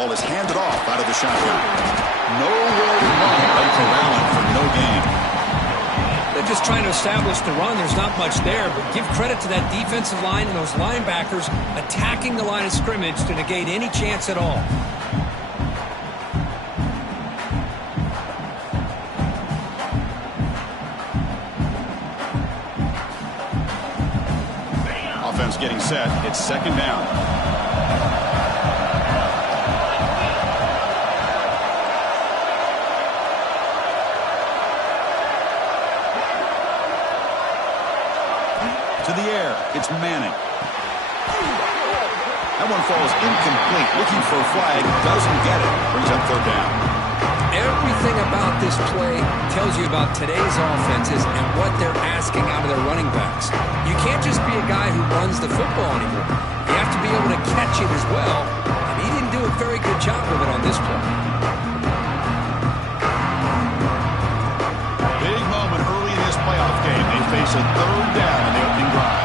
ball is handed off out of the shotgun. Nowhere to run but corralling for no gain. They're just trying to establish the run. There's not much there, but give credit to that defensive line and those linebackers attacking the line of scrimmage to negate any chance at all. Offense getting set. It's second down. To the air. It's Manning. That one falls incomplete. Looking for a flag. Doesn't get it. Brings up third down. Everything about this play tells you about today's offenses and what they're asking out of their running backs. You can't just be a guy who runs the football anymore. You have to be able to catch it as well, and he didn't do a very good job of it on this play. Big moment early in this playoff game. They face a third down in the opening drive.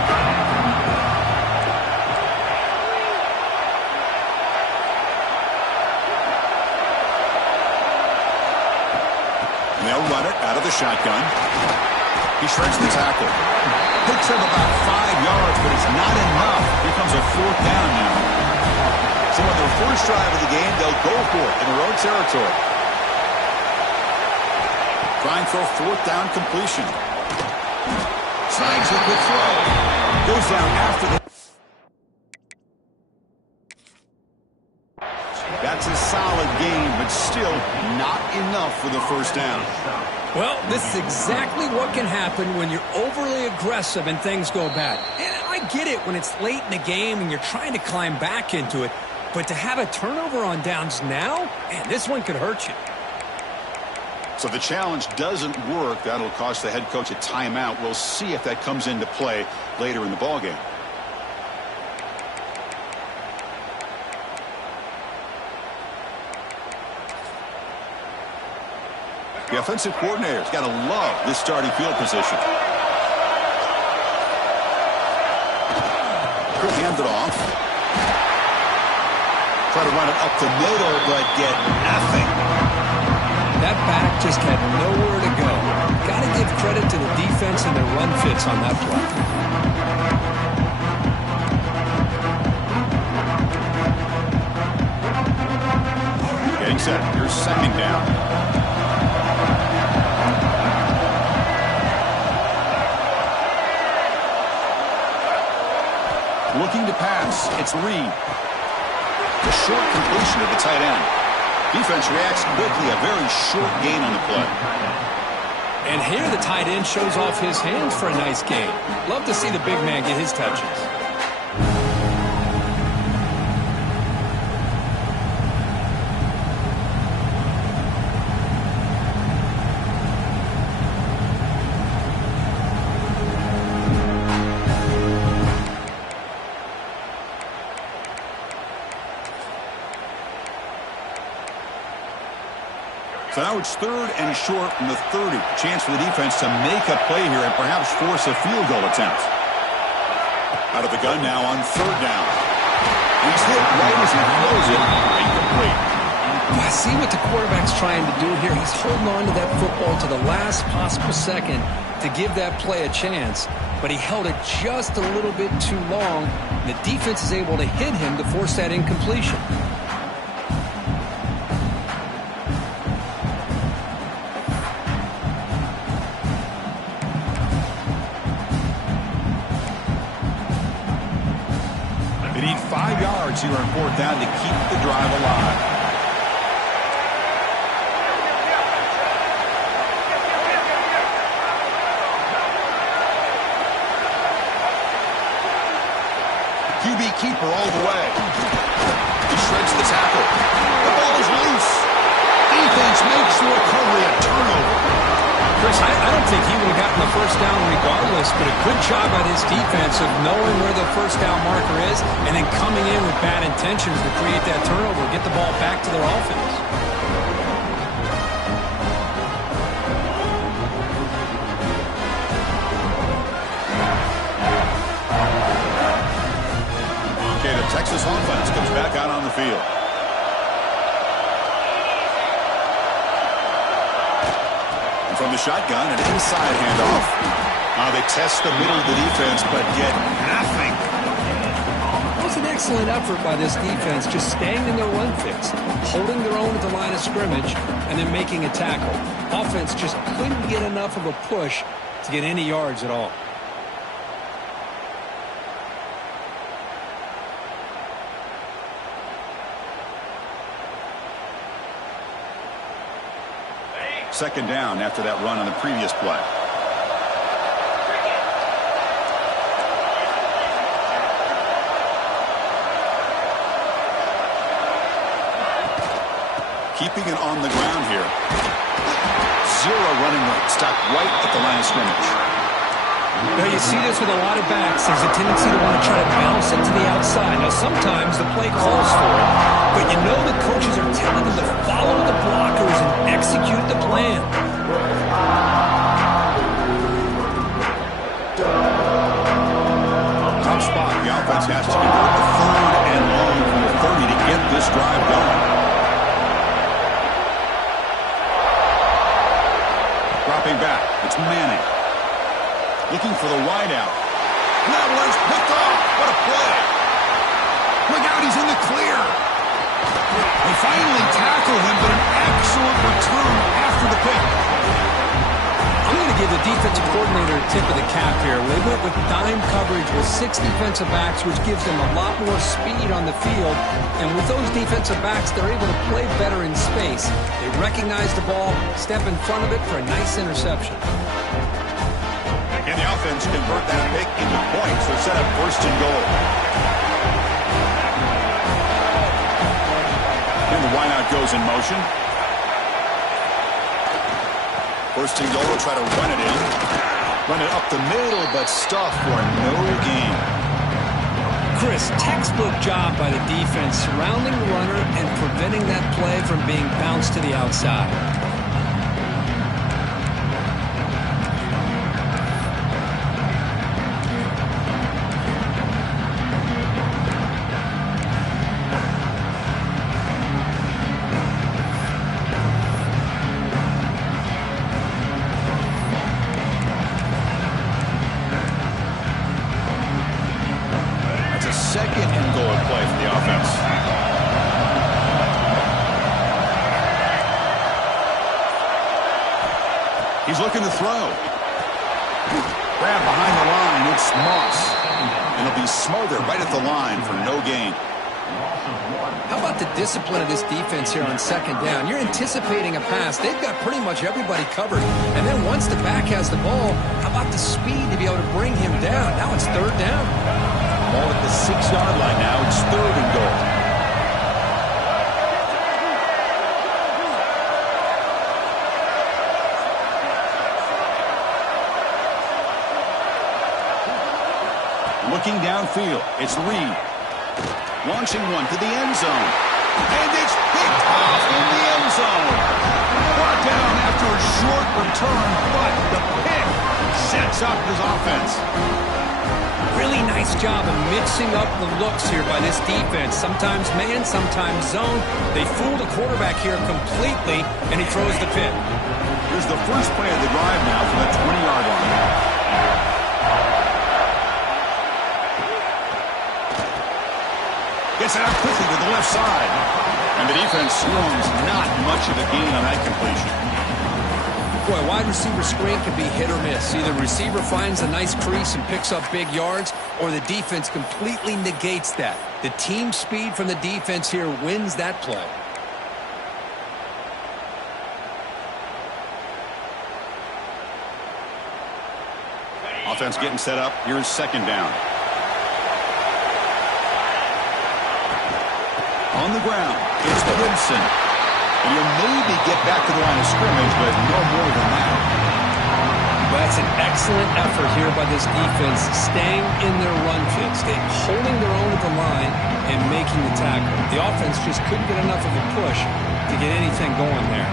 They'll run it out of the shotgun. He shreds the tackle. Picks up about 5 yards, but it's not enough. Here comes a fourth down now. So on their first drive of the game, they'll go for it in their own territory. Trying for a fourth down completion. Snags a good throw. Goes down after the... That's a solid game, but still not enough for the first down. Well, this is exactly what can happen when you're overly aggressive and things go bad. And I get it when it's late in the game and you're trying to climb back into it. But to have a turnover on downs now, man, this one could hurt you. So the challenge doesn't work. That'll cost the head coach a timeout. We'll see if that comes into play later in the ballgame. The offensive coordinator's got to love this starting field position. Hand it off. Try to run it up the middle, but get nothing. That back just had nowhere to go. Got to give credit to the defense and their run fits on that play. Getting set. Here's second down. Looking to pass. It's Reed. The short completion to the tight end. Defense reacts quickly. A very short gain on the play. And here the tight end shows off his hands for a nice gain. Love to see the big man get his touches. So now it's third and short from the 30. Chance for the defense to make a play here and perhaps force a field goal attempt. Out of the gun now on third down. He's hit right as he throws it. Incomplete. I see what the quarterback's trying to do here. He's holding on to that football to the last possible second to give that play a chance. But he held it just a little bit too long. And the defense is able to hit him to force that incompletion. Here on fourth down to keep the drive alive. QB keeper all the way. He shreds the tackle. The ball is loose. Defense makes the recovery a turnover. Chris, I don't think he would have gotten the first down regardless, but a good job by his defense of knowing where the first down marker is and then coming in with bad intentions to create that turnover, get the ball back to their offense. Okay, the Texas offense comes back out on the field. From the shotgun, an inside handoff. They test the middle of the defense, but get nothing. That was an excellent effort by this defense, just staying in their run fix, holding their own at the line of scrimmage, and then making a tackle. Offense just couldn't get enough of a push to get any yards at all. Second down after that run on the previous play. Keeping it on the ground here. Zero running room. Stopped right at the line of scrimmage. Now you see this with a lot of backs. There's a tendency to want to try to bounce it to the outside. Now sometimes the play calls for it, but you know the coaches are telling them to follow the blockers and execute the plan. Tough spot. The offense has to convert the third and long from the 30 to get this drive going. Dropping back. It's Manning. Looking for the wideout. Travelers picked off. What a play. Look out, he's in the clear. They finally tackle him, but an excellent return after the pick. I'm going to give the defensive coordinator a tip of the cap here. They went with dime coverage with 6 defensive backs, which gives them a lot more speed on the field. And with those defensive backs, they're able to play better in space. They recognize the ball, step in front of it for a nice interception. And the offense convert that pick into points. They're set up first and goal. And the wideout goes in motion. First and goal, will try to run it in. Run it up the middle, but stuffed for no gain. Chris, textbook job by the defense surrounding the runner and preventing that play from being bounced to the outside. Second and goal play for the offense. He's looking to throw. Grab behind the line. It's Moss. And he'll be smothered right at the line for no gain. How about the discipline of this defense here on second down? You're anticipating a pass. They've got pretty much everybody covered. And then once the back has the ball, how about the speed to be able to bring him down? Now it's third down. Ball at the 6-yard line now. It's third and goal. Looking downfield. It's Reed. Launching one to the end zone. And it's picked off in the end zone. Brought down after a short return, but the pick sets up his offense. Really nice job of mixing up the looks here by this defense. Sometimes man, sometimes zone. They fool the quarterback here completely, and he throws the pick. Here's the first play of the drive now from the 20-yard line. Gets it out quickly to the left side. And the defense swarms not much of a gain on that completion. Boy, wide receiver screen can be hit or miss. Either the receiver finds a nice crease and picks up big yards, or the defense completely negates that. The team speed from the defense here wins that play. Offense getting set up. Here's second down. On the ground, it's Gibson. And he'll maybe get back to the line of scrimmage, but no more than that. Well, that's an excellent effort here by this defense, staying in their run fix, holding their own at the line and making the tackle. The offense just couldn't get enough of a push to get anything going there.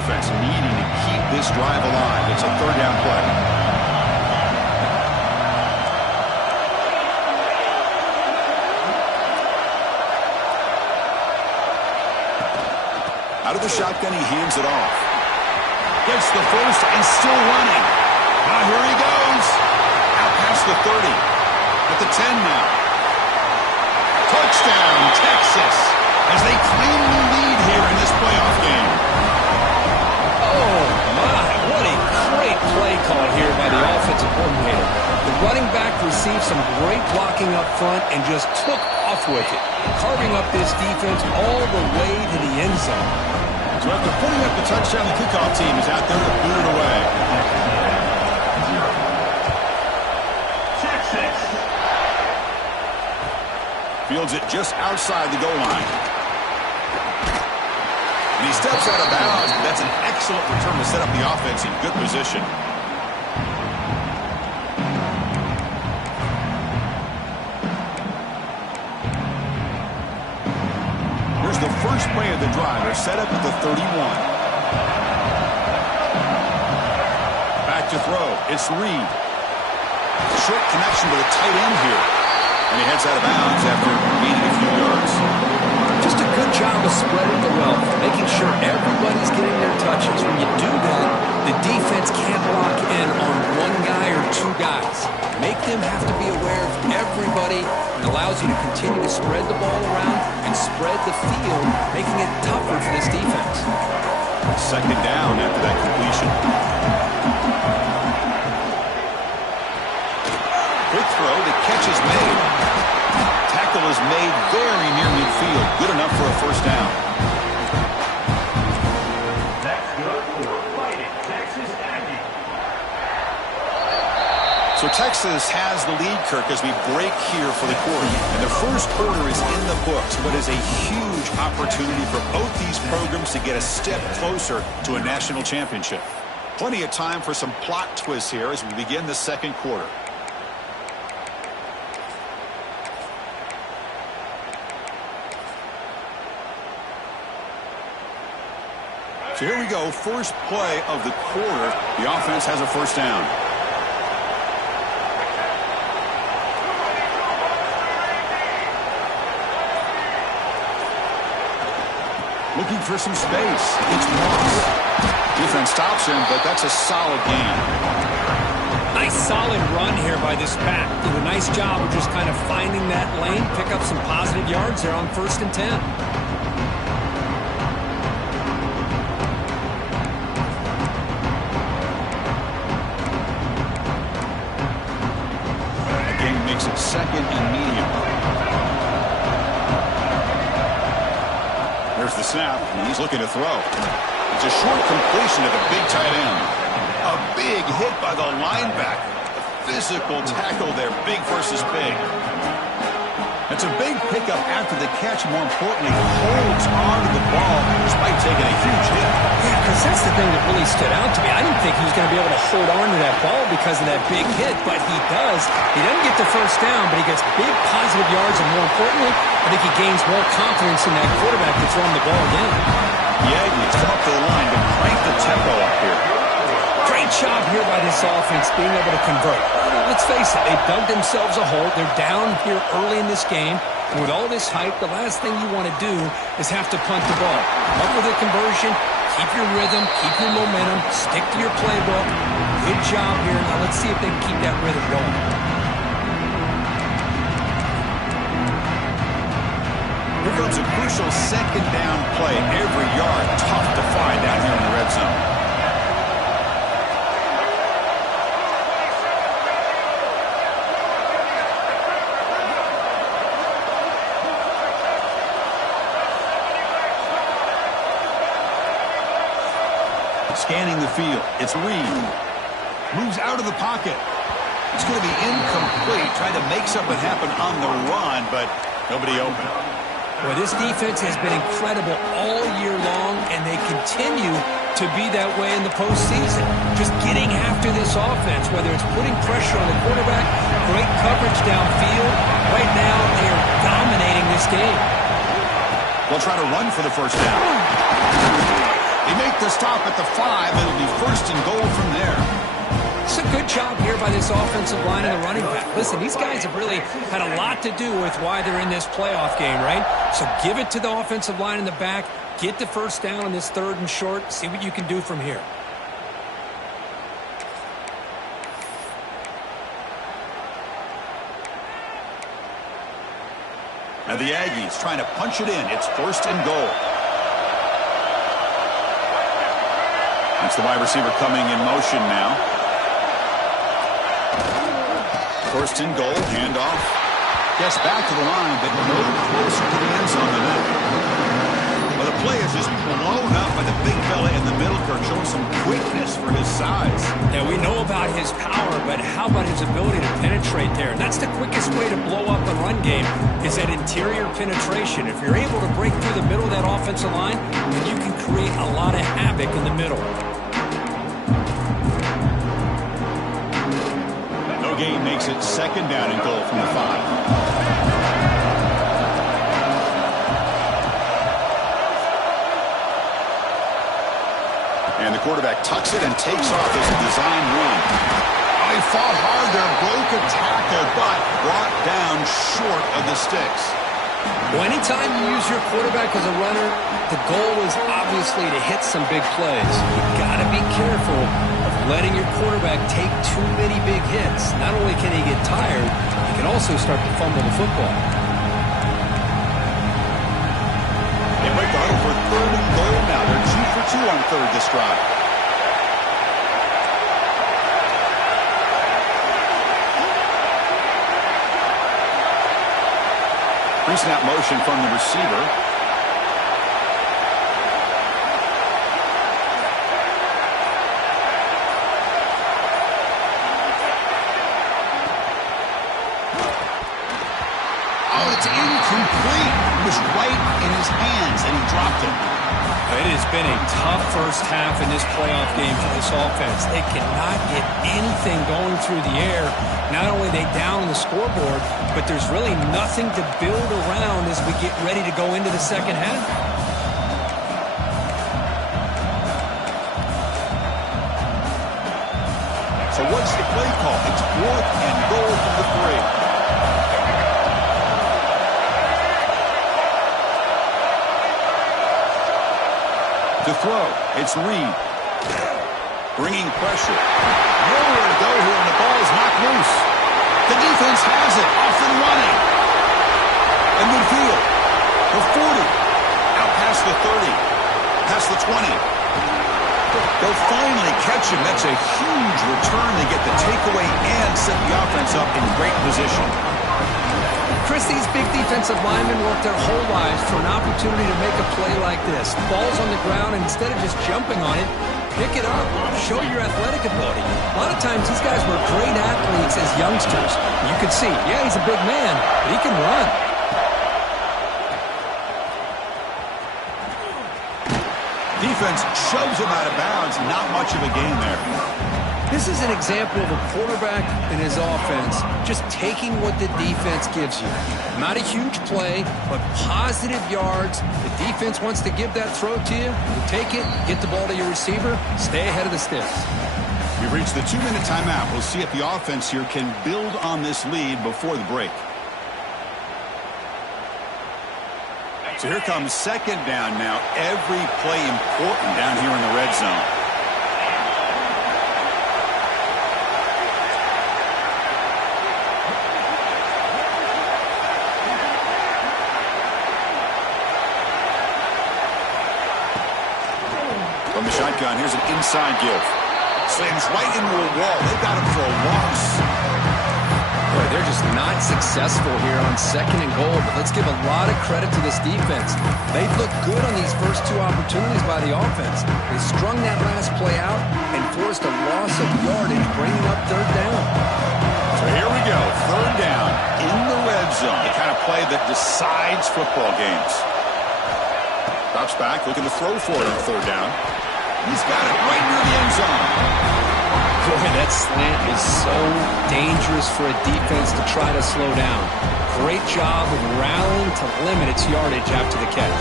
Offense needing to keep this drive alive. It's a third down play. Out of the shotgun, he hands it off. Gets the first and still running. Now here he goes. Out past the 30. At the 10 now. Touchdown, Texas, as they claim the lead here in this playoff game. Oh, my. What a great play call here by the offensive coordinator. The running back received some great blocking up front and just took off with it, carving up this defense all the way to the end zone. So after putting up the touchdown, the kickoff team is out there to boot it away. Texas. Fields it just outside the goal line. And he steps out of bounds, but that's an excellent return to set up the offense in good position. Here's the first play of the drive. They're set up at the 31. Back to throw. It's Reed. Short connection to the tight end here. And he heads out of bounds after gaining a few yards. Just a good job of spreading the wealth, making sure everybody's getting their touches. When you do that, the defense can't lock in on one guy or two guys. Make them have to be aware of everybody. It allows you to continue to spread the ball around and spread the field, making it tougher for this defense. Second down after that completion. Quick throw, the catch is made. Tackle is made very near midfield. Good enough for a first down. That's good for Fighting Texas Aggie. So Texas has the lead, Kirk, as we break here for the quarter. And the first quarter is in the books, but is a huge opportunity for both these programs to get a step closer to a national championship. Plenty of time for some plot twists here as we begin the second quarter. So here we go, first play of the quarter. The offense has a first down. Looking for some space. It's Moss. Defense stops him, but that's a solid gain. Nice solid run here by this back. Did a nice job of just kind of finding that lane, pick up some positive yards there on 1st and 10. Makes it second and medium. There's the snap, and he's looking to throw. It's a short completion to the big tight end. A big hit by the linebacker. A physical tackle there, big versus big. That's a big pickup after the catch. More importantly, holds on to the ball despite taking a huge hit. Yeah, because that's the thing that really stood out to me. I didn't think he was going to be able to hold on to that ball because of that big hit, but he does. He doesn't get the first down, but he gets big positive yards, and more importantly, I think he gains more confidence in that quarterback to throw him the ball again. Yeah, you come up to the line to crank the tempo up here. Great job here by this offense being able to convert. Let's face it, they've dug themselves a hole. They're down here early in this game. And with all this hype, the last thing you want to do is have to punt the ball. Up with a conversion, keep your rhythm, keep your momentum, stick to your playbook. Good job here. Now let's see if they can keep that rhythm going. Here comes a crucial second down play. Every yard tough to find down here in the red zone. Scanning the field. It's Reed. Moves out of the pocket. It's going to be incomplete. Trying to make something happen on the run, but nobody open. Boy, this defense has been incredible all year long, and they continue to be that way in the postseason. Just getting after this offense, whether it's putting pressure on the quarterback, great coverage downfield. Right now, they are dominating this game. They'll try to run for the first down. They make the stop at the 5. It'll be 1st and goal from there. It's a good job here by this offensive line and the running back. Listen, these guys have really had a lot to do with why they're in this playoff game, right? So give it to the offensive line in the back. Get the first down on this 3rd and short. See what you can do from here. Now the Aggies trying to punch it in. It's 1st and goal. That's the wide receiver coming in motion now. 1st and goal, handoff. Gets back to the line, but no closer to the end zone than that. Well, the play is just blown up by the big fella in the middle, Kirk, showing some quickness for his size. Yeah, we know about his power, but how about his ability to penetrate there? That's the quickest way to blow up a run game, is that interior penetration. If you're able to break through the middle of that offensive line, then you can create a lot of havoc in the middle. No gain makes it 2nd down and goal from the 5. And the quarterback tucks it and takes off his design run. Oh, he fought hard there, broke a tackle, but brought down short of the sticks. Well, anytime you use your quarterback as a runner, the goal is obviously to hit some big plays. You've got to be careful of letting your quarterback take too many big hits. Not only can he get tired, he can also start to fumble the football. They break the huddle for 3rd and goal now. They're 2 for 2 on 3rd this drive. Pre-snap motion from the receiver. Oh, it's incomplete. It was right in his hands, and he dropped it. It has been a tough first half in this playoff game for this offense. They cannot get anything going through the air. Not only are they down the scoreboard, but there's really nothing to build around as we get ready to go into the second half. So what's the play call? It's 4th and goal from the 3. To throw, it's Reed. Bringing pressure. Nowhere to go here, and the ball is knocked loose. The defense has it, off and running. In midfield, the 40. Out past the 30. Past the 20. They'll finally catch him. That's a huge return. They get the takeaway and set the offense up in great position. Chris, these big defensive linemen work their whole lives for an opportunity to make a play like this. Ball's on the ground, and instead of just jumping on it, pick it up. Show your athletic ability. A lot of times, these guys were great athletes as youngsters. You can see, yeah, he's a big man, but he can run. Defense shoves him out of bounds. Not much of a gain there. This is an example of a quarterback and his offense just taking what the defense gives you. Not a huge play, but positive yards. The defense wants to give that throw to you. You take it, get the ball to your receiver, stay ahead of the sticks. We've reached the 2-minute timeout. We'll see if the offense here can build on this lead before the break. So here comes 2nd down now. Every play important down here in the red zone. From the shotgun, here's an inside give. Slams right into a wall. They've got him for a loss. Boy, they're just not successful here on 2nd and goal, but let's give a lot of credit to this defense. They've looked good on these first 2 opportunities by the offense. They strung that last play out and forced a loss of yardage, bringing up 3rd down. So here we go, 3rd down in the red zone. The kind of play that decides football games. Drops back, looking to throw for it on 3rd down. He's got it right near the end zone. Boy, that slant is so dangerous for a defense to try to slow down. Great job of rallying to limit its yardage after the catch.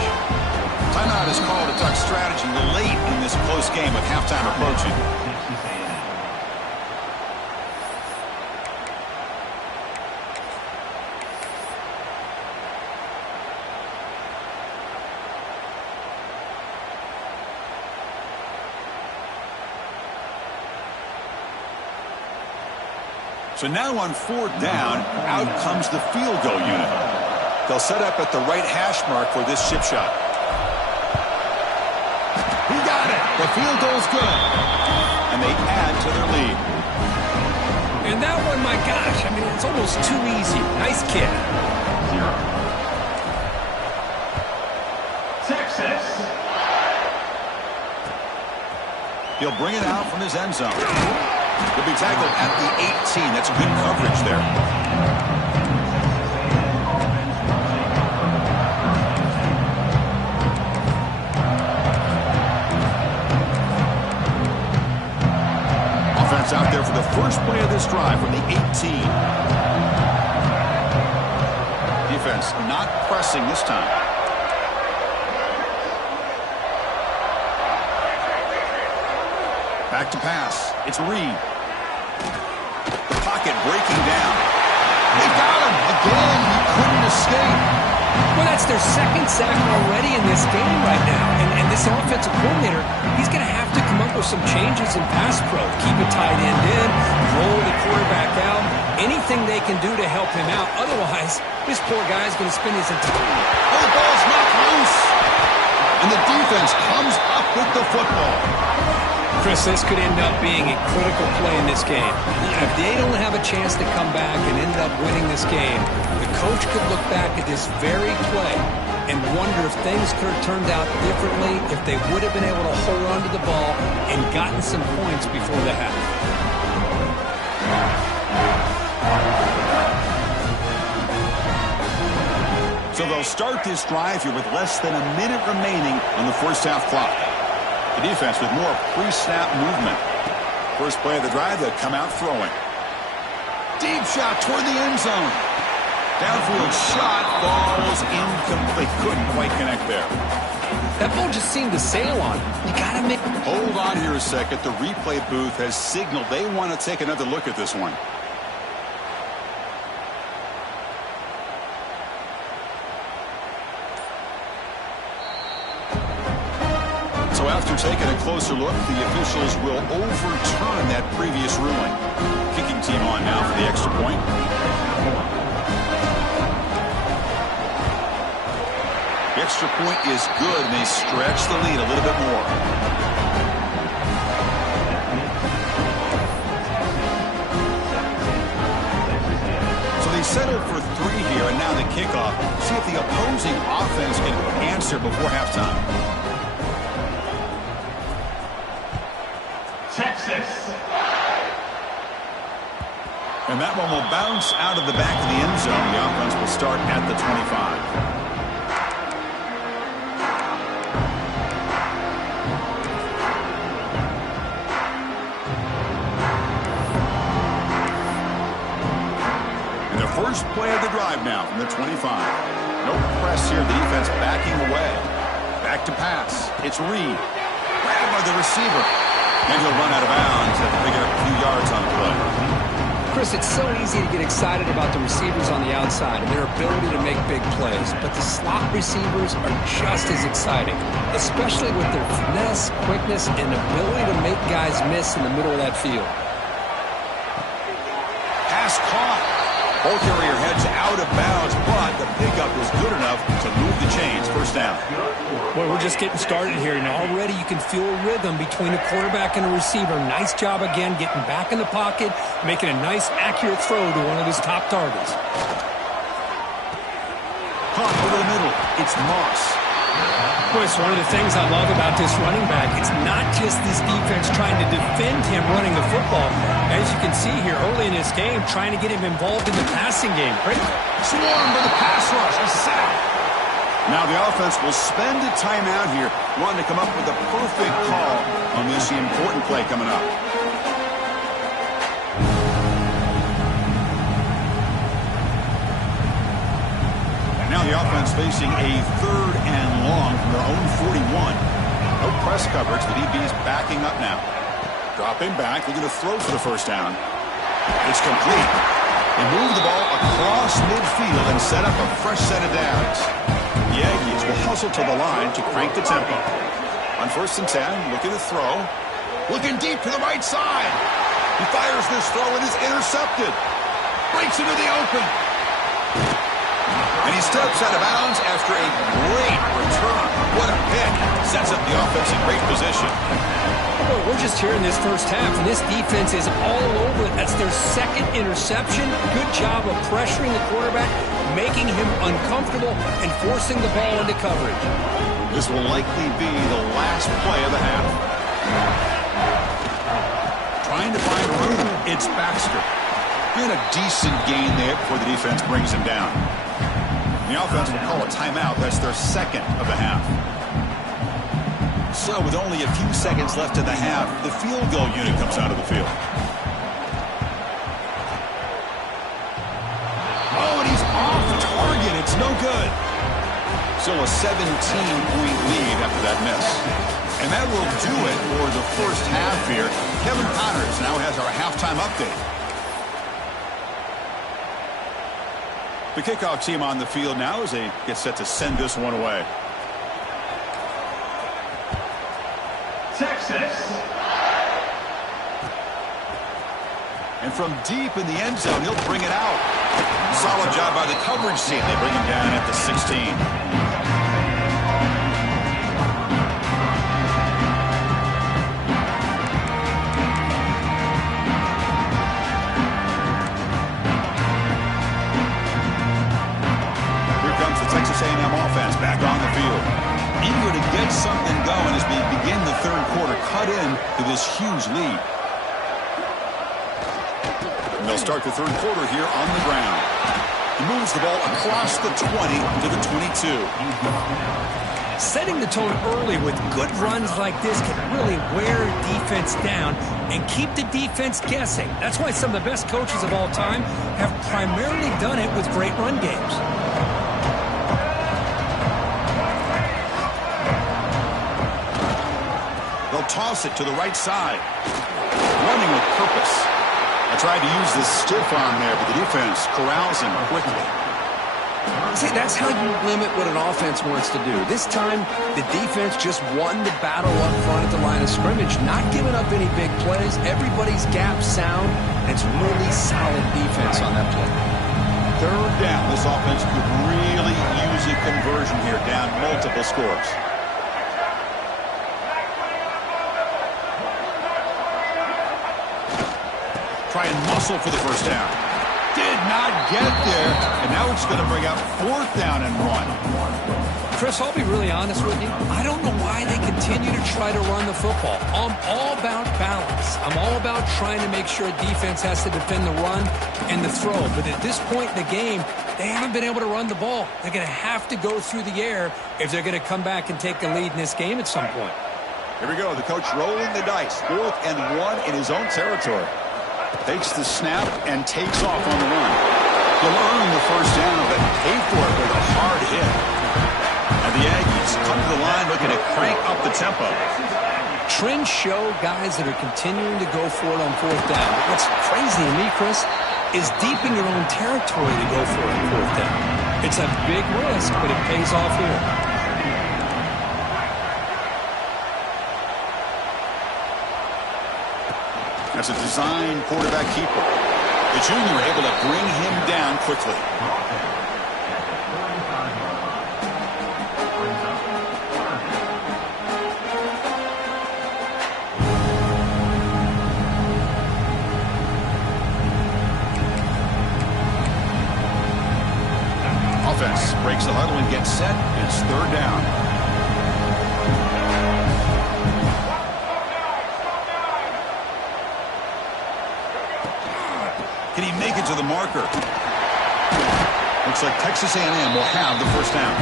Timeout is called to talk strategy late in this close game with halftime approaching. So now on 4th down, out comes the field goal unit. They'll set up at the right hash mark for this chip shot. He got it. The field goal's good. And they add to their lead. And that one, my gosh, I mean, it's almost too easy. Nice kick. Texas. He'll bring it out from his end zone. He'll be tackled at the 18. That's good coverage there. Offense out there for the first play of this drive from the 18. Defense not pressing this time. Back to pass. It's Reed. The pocket breaking down. They got him. Again, he couldn't escape. Well, that's their second sack already in this game right now. And this offensive coordinator, he's going to have to come up with some changes in pass pro. Keep a tight end in, roll the quarterback out, anything they can do to help him out. Otherwise, this poor guy's going to spend his entire... Oh, the ball's knocked loose. And the defense comes up with the football. Chris, this could end up being a critical play in this game. If they don't have a chance to come back and end up winning this game, the coach could look back at this very play and wonder if things could have turned out differently, if they would have been able to hold on to the ball and gotten some points before the half. So they'll start this drive here with less than a minute remaining on the first half clock. The defense with more pre-snap movement. First play of the drive, they'll come out throwing. Deep shot toward the end zone. Downfield shot falls incomplete. Couldn't quite connect there. That ball just seemed to sail on. You got to make... Hold on here a second. The replay booth has signaled they want to take another look at this one. So after taking a closer look, the officials will overturn that previous ruling. Kicking team on now for the extra point. The extra point is good, and they stretch the lead a little bit more. So they settled for 3 here, and now the kickoff. See if the opposing offense can answer before halftime. Texas. And that one will bounce out of the back of the end zone. The offense will start at the 25. And the first play of the drive now from the 25. No press here. The defense backing away. Back to pass. It's Reed. Grabbed by the receiver. And he'll run out of bounds after picking up a few yards on the play. Chris, it's so easy to get excited about the receivers on the outside and their ability to make big plays, but the slot receivers are just as exciting, especially with their finesse, quickness, and ability to make guys miss in the middle of that field. Pass caught. Ball carrier heads out of bounds, but the pickup was good enough to move the chains. First down. Well, we're just getting started here, and already you can feel a rhythm between the quarterback and the receiver. Nice job again getting back in the pocket, making a nice, accurate throw to one of his top targets. Caught over the middle. It's Moss. Chris, one of the things I love about this running back, it's not just this defense trying to defend him running the football. As you can see here early in this game, trying to get him involved in the passing game. Swarmed by the pass rush. A sack. Now the offense will spend a timeout here, wanting to come up with the perfect call on this important play coming up. Now the offense facing a 3rd and long from their own 41. No press coverage. The DB's backing up now. Dropping back. They're going to throw for the first down. It's complete. They move the ball across midfield and set up a fresh set of downs. The Aggies will hustle to the line to crank the tempo. On 1st and 10, looking to throw. Looking deep to the right side. He fires this throw and is intercepted. Breaks into the open. And he steps out of bounds after a great return. What a pick. Sets up the offense in great position. Well, we're just here in this first half, and this defense is all over it. That's their second interception. Good job of pressuring the quarterback, making him uncomfortable, and forcing the ball into coverage. This will likely be the last play of the half. Trying to find room. It's Baxter. And a decent gain there before the defense brings him down. The offense will call a timeout. That's their second of the half. So with only a few seconds left in the half, the field goal unit comes out of the field. Oh, and he's off target. It's no good. Still a 17-point lead after that miss. And that will do it for the first half here. Kevin Connors now has our halftime update. The kickoff team on the field now as they get set to send this one away. Texas. And from deep in the end zone, he'll bring it out. Solid job by the coverage team. They bring him down at the 16. Texas A&M offense back on the field. Eager to get something going as we begin the third quarter, cut in to this huge lead. And they'll start the third quarter here on the ground. He moves the ball across the 20 to the 22. Setting the tone early with good runs like this can really wear defense down and keep the defense guessing. That's why some of the best coaches of all time have primarily done it with great run games. They'll toss it to the right side. Running with purpose. I tried to use the stiff arm there, but the defense corrals him quickly. See, that's how you limit what an offense wants to do. This time, the defense just won the battle up front at the line of scrimmage, not giving up any big plays. Everybody's gap sound, and it's really solid defense on that play. Third down. This offense could really use a conversion here, down multiple scores. Try and muscle for the first down. Did not get there, and now it's going to bring out fourth down and 1. Chris, I'll be really honest with you. I don't know why they continue to try to run the football. I'm all about balance. I'm all about trying to make sure defense has to defend the run and the throw. But at this point in the game, they haven't been able to run the ball. They're going to have to go through the air if they're going to come back and take the lead in this game at some point. Here we go. The coach rolling the dice. 4th and 1 in his own territory. Takes the snap and takes off on the run. He'll earn the first down, but pay for it with a hard hit. And the Aggies come to the line looking to crank up the tempo. Trends show guys that are continuing to go for it on 4th down. What's crazy to me, Chris, is deep in your own territory to go for it on 4th down. It's a big risk, but it pays off here. That's a design quarterback keeper. The junior able to bring him down quickly. Offense breaks the huddle and gets set. It's 3rd down. Can he make it to the marker? Looks like Texas A&M will have the first down.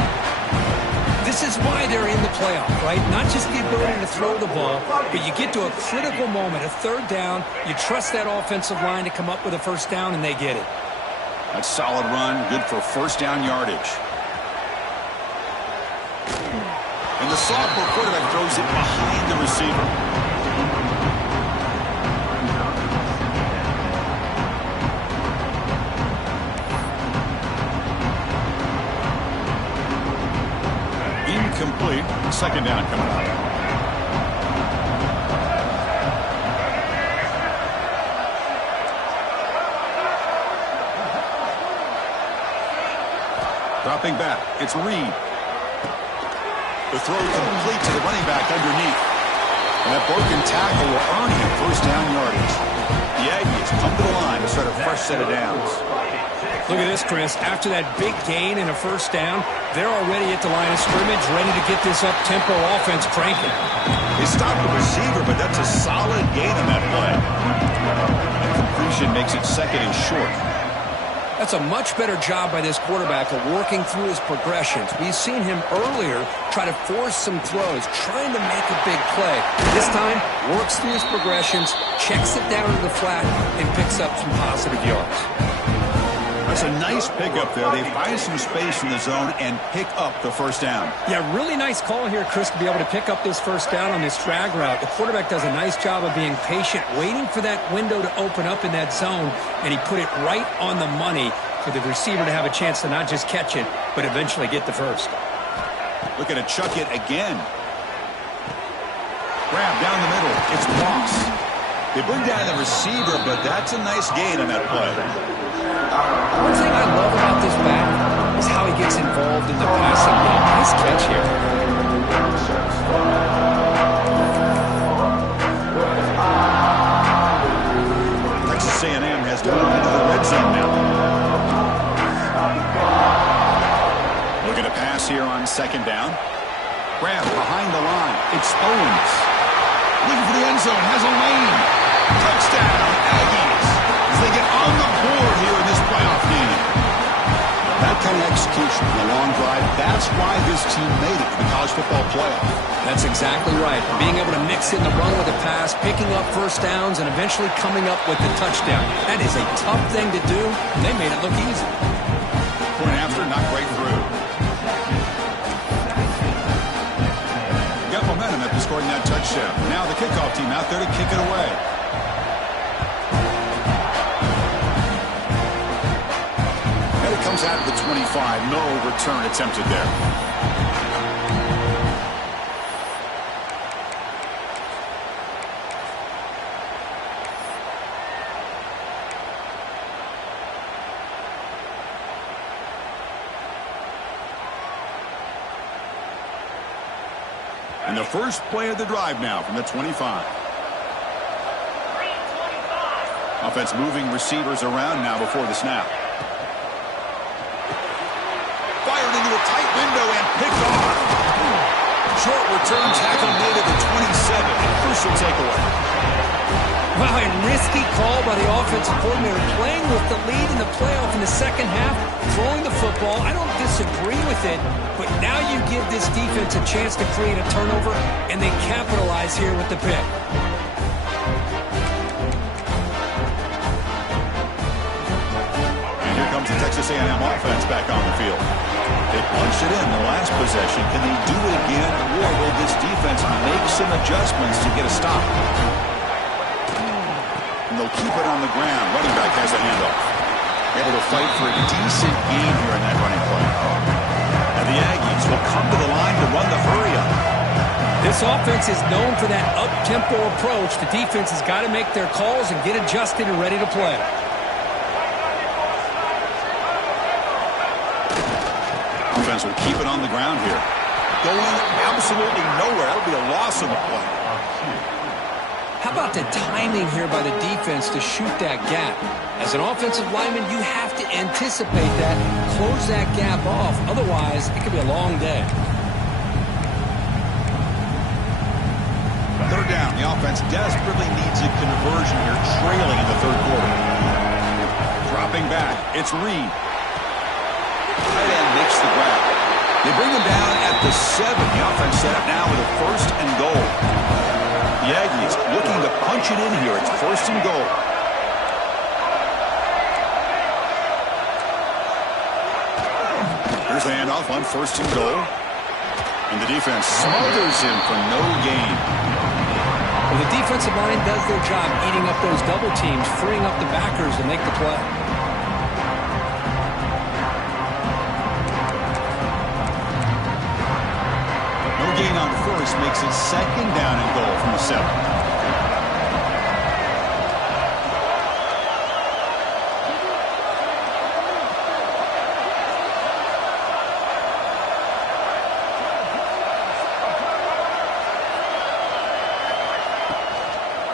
This is why they're in the playoff, right? Not just the ability to throw the ball, but you get to a critical moment, a 3rd down. You trust that offensive line to come up with a first down, and they get it. That's solid run, good for first down yardage. And the sophomore quarterback throws it behind the receiver. Incomplete. 2nd down coming up. Dropping back, it's Reed. The throw complete to the running back underneath. And that broken tackle will earn him first down yardage. The Aggies come to the line to start a fresh set of downs. Look at this, Chris. After that big gain and a first down, they're already at the line of scrimmage, ready to get this up-tempo offense cranking. They stopped the receiver, but that's a solid gain on that play. And completion makes it second and short. That's a much better job by this quarterback of working through his progressions. We've seen him earlier try to force some throws, trying to make a big play. This time, works through his progressions, checks it down to the flat, and picks up some positive yards. That's a nice pickup there. They find some space in the zone and pick up the first down. Yeah, really nice call here, Chris, to be able to pick up this first down on this drag route. The quarterback does a nice job of being patient, waiting for that window to open up in that zone, and he put it right on the money for the receiver to have a chance to not just catch it, but eventually get the first. Looking to chuck it again. Grab down the middle. It's Moss. They bring down the receiver, but that's a nice gain on that play. One thing I love about this back is how he gets involved in the passing game. Nice catch here. Texas A&M has to move into the red zone now. Looking to pass here on second down. Grab behind the line. It's Owens. Looking for the end zone. Has a lane. Touchdown, Aggies. As they get on the board here in this playoff game. That kind of execution in a long drive, that's why this team made it to the college football playoff. That's exactly right. Being able to mix in the run with a pass, picking up first downs, and eventually coming up with the touchdown. That is a tough thing to do, and they made it look easy. Point after, not quite through. Got momentum after scoring that touchdown. Now the kickoff team out there to kick it away. And it comes out of the 25. No return attempted there. And the first play of the drive now from the 25. Offense moving receivers around now before the snap. Fired into a tight window and picked off. Short return tackle made at the 27. A crucial takeaway. Wow, a risky call by the offensive coordinator, playing with the lead in the playoff in the second half, throwing the football. I don't disagree with it, but now you give this defense a chance to create a turnover, and they capitalize here with the pick. And here comes the Texas A&M offense back on the field. They punched it in the last possession. Can they do it again, or will this defense make some adjustments to get a stop? And they'll keep it on the ground. Running back has the handoff. Able to fight for a decent gain here in that running play. And the Aggies will come to the line to run the hurry-up. This offense is known for that up-tempo approach. The defense has got to make their calls and get adjusted and ready to play. Offense will keep it on the ground here. Going absolutely nowhere. That'll be a loss on the play. How about the timing here by the defense to shoot that gap? As an offensive lineman, you have to anticipate that, close that gap off. Otherwise, it could be a long day. Third down. The offense desperately needs a conversion here, trailing in the third quarter. Dropping back. It's Reed. Tight end makes the grab. They bring him down at the 7. The offense set up now with a first and goal. The Aggies looking to punch it in here. It's first and goal. Here's the handoff on first and goal. And the defense smothers him for no gain. Well, the defensive line does their job eating up those double teams, freeing up the backers to make the play. Gain on first makes it second down and goal from the 7.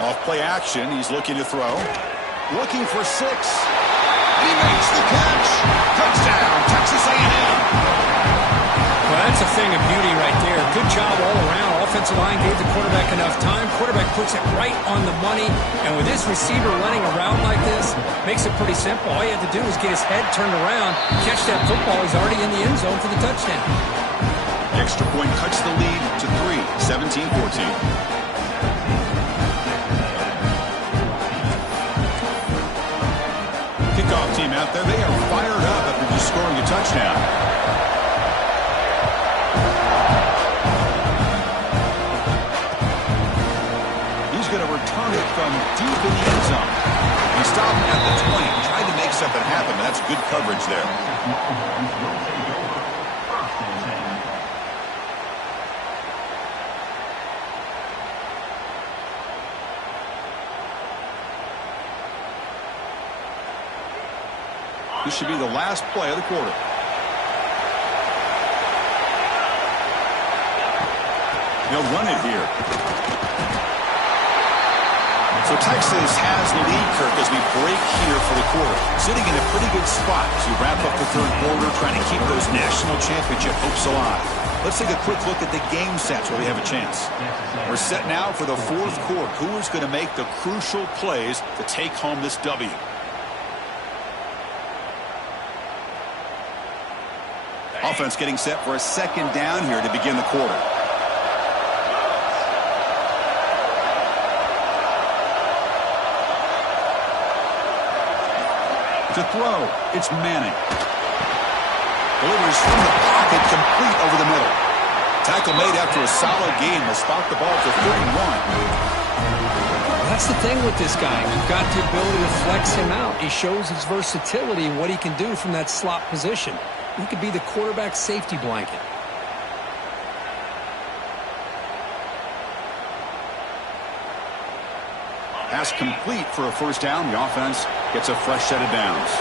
Off play action. He's looking to throw. Looking for 6. He makes the catch. Touchdown, Texas A&M. Well, that's a thing of beauty right there. Good job all around. Offensive line gave the quarterback enough time. Quarterback puts it right on the money. And with this receiver running around like this, makes it pretty simple. All you have to do is get his head turned around, catch that football. He's already in the end zone for the touchdown. The extra point cuts the lead to 3, 17-14. Kickoff team out there. They are fired up after just scoring a touchdown. He's going to return it from deep in the end zone. He stopped at the 20, tried to make something happen, but that's good coverage there. This should be the last play of the quarter. They'll run it here. So Texas has the lead, Kirk, as we break here for the quarter. Sitting in a pretty good spot as we wrap up the third quarter, trying to keep those national championship hopes alive. Let's take a quick look at the game sets where we have a chance. We're set now for the fourth quarter. Who is going to make the crucial plays to take home this W? Offense getting set for a second down here to begin the quarter. To throw, it's Manning. Delivers from the pocket, complete over the middle. Tackle made after a solid gain. Will spot the ball to 31. That's the thing with this guy. You've got the ability to flex him out. He shows his versatility and what he can do from that slot position. He could be the quarterback's safety blanket. Pass complete for a first down. The offense gets a fresh set of downs.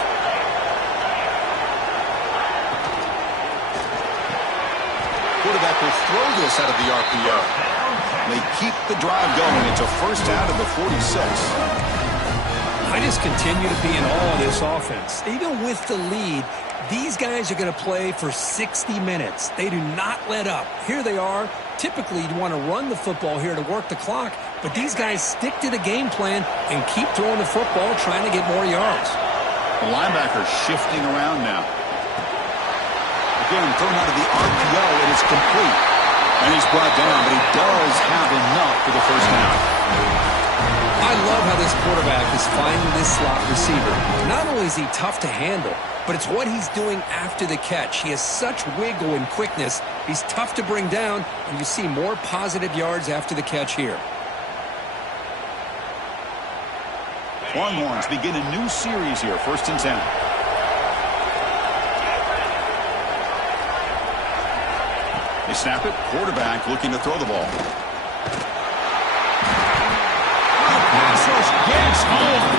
Quarterback will throw this out of the RPO. They keep the drive going. It's a first down of the 46. I just continue to be in awe of this offense. Even with the lead, these guys are going to play for 60 minutes. They do not let up. Here they are. Typically, you want to run the football here to work the clock, but these guys stick to the game plan and keep throwing the football, trying to get more yards. The linebacker shifting around now. Again, thrown out of the RPO, and it's complete. And he's brought down, but he does have enough for the first down. I love how this quarterback is finding this slot receiver. Not only is he tough to handle, but it's what he's doing after the catch. He has such wiggle and quickness. He's tough to bring down, and you see more positive yards after the catch here. Longhorns begin a new series here, 1st and 10. They snap it. Quarterback looking to throw the ball. Gets home.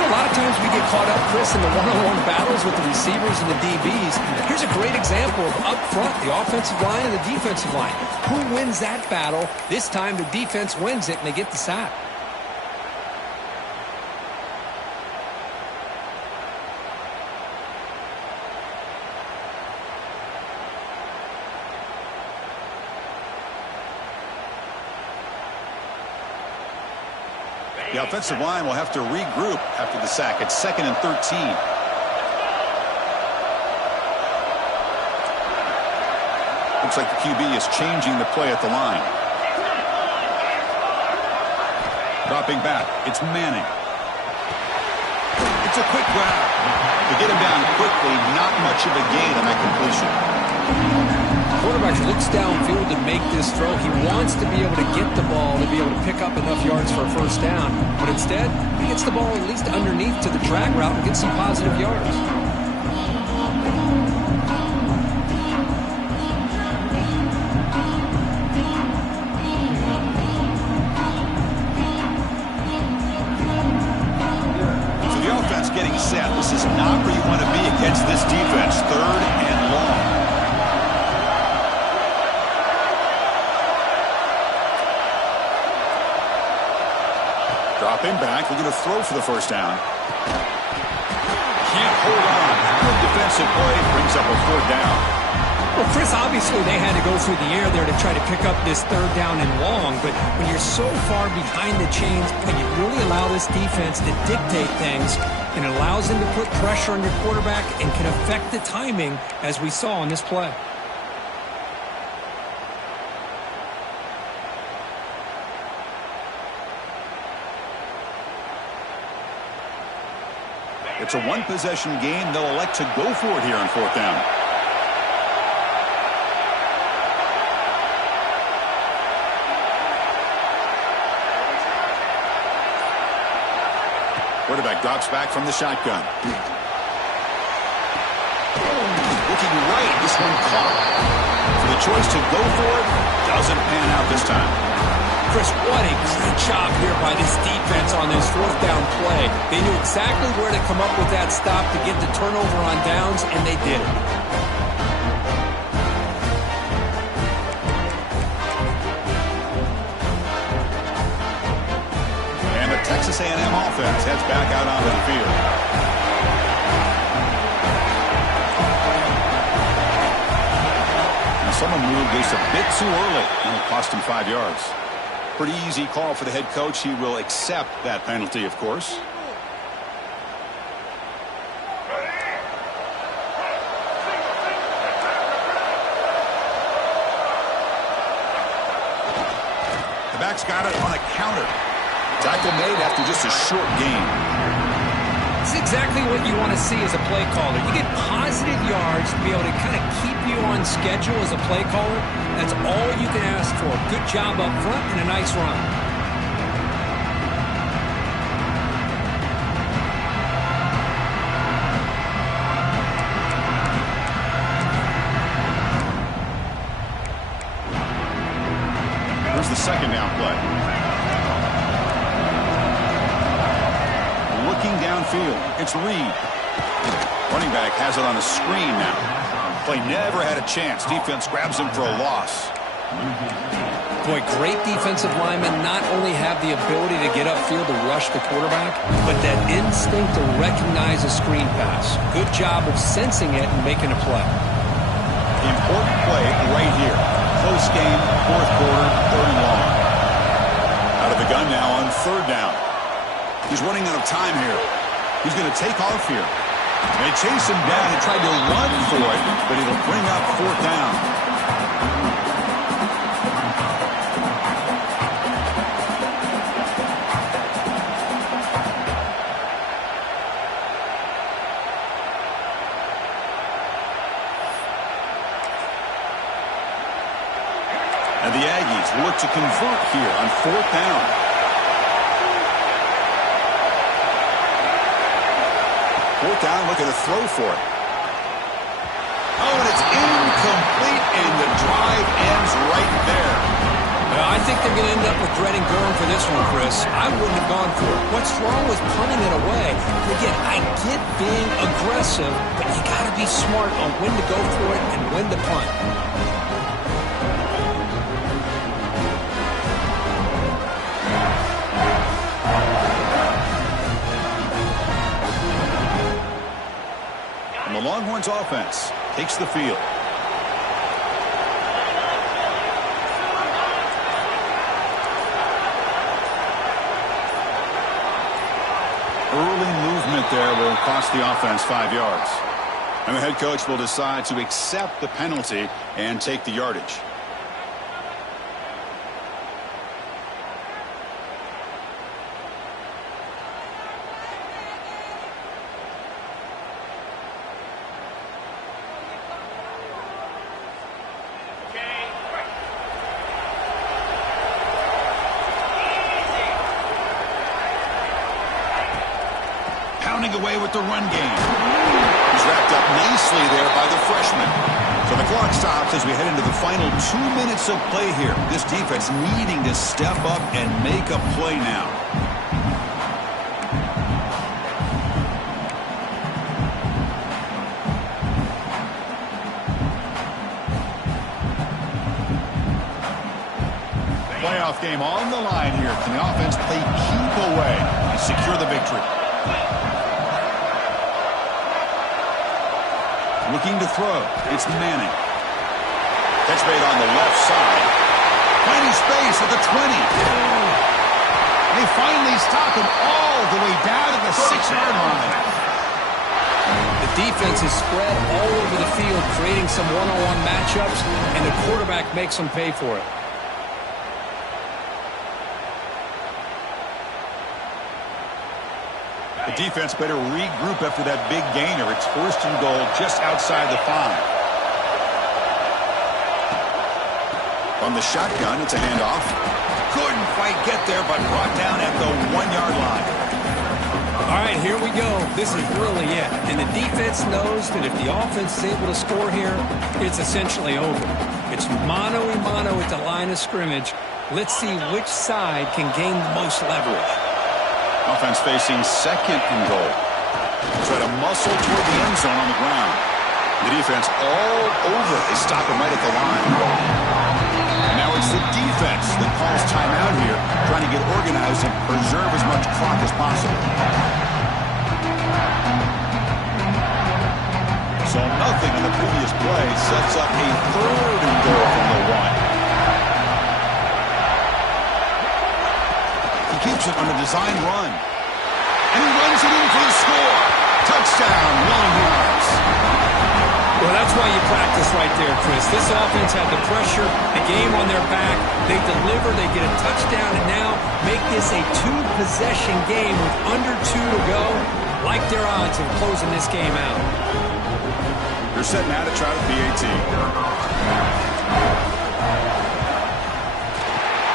A lot of times we get caught up, Chris, in the one-on-one battles with the receivers and the DBs. Here's a great example of up front, the offensive line and the defensive line. Who wins that battle? This time the defense wins it, and they get the sack. The offensive line will have to regroup after the sack. It's 2nd and 13. Looks like the QB is changing the play at the line. Dropping back, it's Manning. It's a quick grab. To get him down quickly, not much of a gain on that completion. Quarterback looks downfield to make this throw. He wants to be able to get the ball to be able to pick up enough yards for a first down. But instead, he gets the ball at least underneath to the drag route and gets some positive yards. So the offense getting set. This is not where you want to be against this defense. 3rd and long. Dropping back, looking to throw for the first down. Can't hold on. Good defensive play, brings up a fourth down. Well, Chris, obviously they had to go through the air there to try to pick up this third down and long, but when you're so far behind the chains, you really allow this defense to dictate things, and it allows them to put pressure on your quarterback and can affect the timing, as we saw in this play. It's a one-possession game. They'll elect to go for it here on fourth down. Quarterback drops back from the shotgun. Looking right, this one caught. For the choice to go for it, doesn't pan out this time. Chris, what a great job here by this defense on this fourth down play. They knew exactly where to come up with that stop to get the turnover on downs, and they did it. And the Texas A&M offense heads back out onto the field. Now someone moved this a bit too early, and it cost him 5 yards. Pretty easy call for the head coach. He will accept that penalty, of course. The back's got it on a counter. Tackle made after just a short gain. It's exactly what you want to see as a play caller. You get positive yards to be able to kind of keep you on schedule as a play caller. That's all you can ask for. Good job up front and a nice run. Here's the second down play. Looking downfield, it's Reed. Running back has it on a screen now. Play never had a chance. Defense grabs him for a loss. Boy, great defensive linemen not only have the ability to get upfield to rush the quarterback, but that instinct to recognize a screen pass. Good job of sensing it and making a play. Important play right here. Close game, fourth quarter, third and long. Out of the gun now on third down. He's running out of time here. He's going to take off here. They chase him down and tried to run for it, but it'll bring up fourth down. And the Aggies look to convert here on fourth down. Fourth down, looking to throw for it. Oh, and it's incomplete, and the drive ends right there. Well, I think they're going to end up regretting going for this one, Chris. I wouldn't have gone for it. What's wrong with punting it away? Again, I get being aggressive, but you got to be smart on when to go for it and when to punt. And the Longhorns offense takes the field. Early movement there will cost the offense 5 yards. And the head coach will decide to accept the penalty and take the yardage. Away with the run game. He's wrapped up nicely there by the freshman. So the clock stops as we head into the final 2 minutes of play here. This defense needing to step up and make a play now. Playoff game on the line here. Can the offense play keep away and secure the victory? Looking to throw. It's Manning. Catch made on the left side. Finding space at the 20. They finally stop him all the way down to the 6-yard line. The defense is spread all over the field, creating some one-on-one matchups, and the quarterback makes them pay for it. The defense better regroup after that big gainer. It's 1st and goal just outside the 5. From the shotgun, it's a handoff. Couldn't quite get there, but brought down at the 1-yard line. All right, here we go. This is really it. And the defense knows that if the offense is able to score here, it's essentially over. It's mano-a-mano at the line of scrimmage. Let's see which side can gain the most leverage. Offense facing 2nd and goal. Try to muscle toward the end zone on the ground. The defense all over. They stop him right at the line. Now it's the defense that calls timeout here, trying to get organized and preserve as much clock as possible. So nothing in the previous play sets up a 3rd and goal from the 1. He keeps it on a design run. And he runs it in for the score. Touchdown, Longhorns. Well, that's why you practice right there, Chris. This offense had the pressure, the game on their back. They deliver, they get a touchdown, and now make this a 2-possession game with under 2 to go. Like their odds of closing this game out. They're setting out to try the PAT.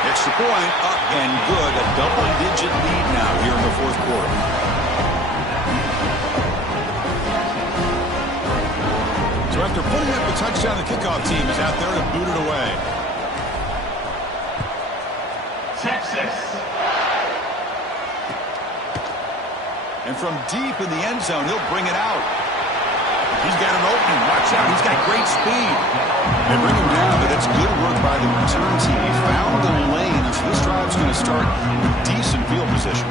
Extra point, up and good. A double-digit lead now here in the 4th quarter. So after putting up the touchdown, the kickoff team is out there to boot it away. Texas. And from deep in the end zone, he'll bring it out. He's got an opening. Watch out. He's got great speed. They bring him down, but it's good work by the return team. He found the lane, and so this drive's going to start with decent field position.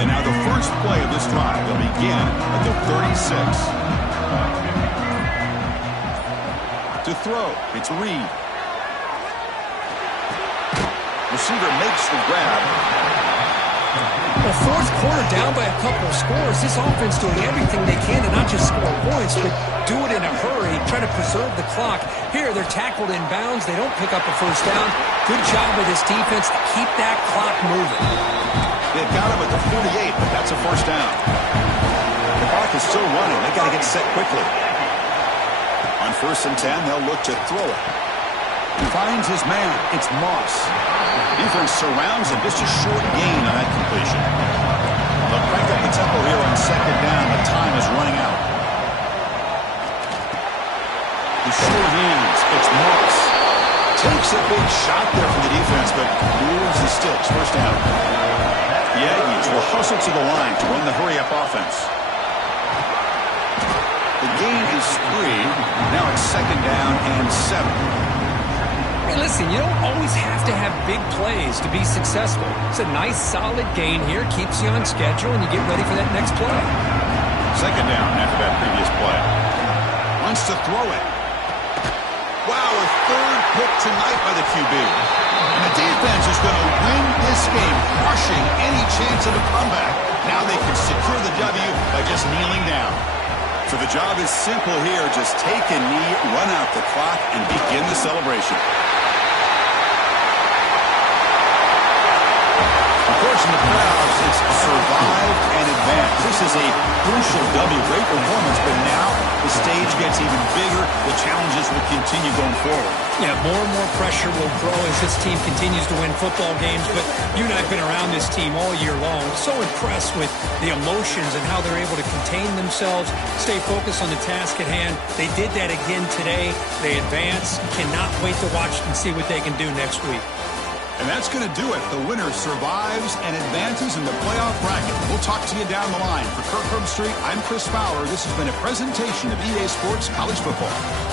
And now the first play of this drive will begin at the 36. To throw, it's Reed. Receiver makes the grab. Well, 4th quarter down by a couple of scores. This offense doing everything they can to not just score points, but do it in a hurry, try to preserve the clock. Here, they're tackled in bounds. They don't pick up a 1st down. Good job by this defense to keep that clock moving. They've got him at the 48, but that's a 1st down. The clock is still running. They got to get set quickly. On 1st and 10, they'll look to throw it. He finds his man. It's Moss. Defense surrounds him. Just a short gain on that completion. They'll crank up the tempo here on 2nd down. The time is running out. The short hands. It's Moss. Takes a big shot there from the defense, but moves the sticks. 1st down. The Aggies will hustle to the line to run the hurry-up offense. The gain is 3. Now it's 2nd down and 7. Hey, listen, you don't always have to have big plays to be successful. It's a nice, solid gain here. Keeps you on schedule, and you get ready for that next play. 2nd down after that previous play. Wants to throw it. Wow, a 3rd pick tonight by the QB. And the defense is going to win this game, crushing any chance of a comeback. Now they can secure the W by just kneeling down. So the job is simple here. Just take a knee, run out the clock, and begin the celebration. Of course, in the playoffs, it's survive and advance. This is a crucial W. Great performance, but now the stage gets even bigger. The challenges will continue going forward. Yeah, more and more pressure will grow as this team continues to win football games, but you and I have been around this team all year long. So impressed with the emotions and how they're able to contain themselves, stay focused on the task at hand. They did that again today. They advance. Cannot wait to watch and see what they can do next week. And that's going to do it. The winner survives and advances in the playoff bracket. We'll talk to you down the line. For Kirk Herbstreit, I'm Chris Fowler. This has been a presentation of EA Sports College Football.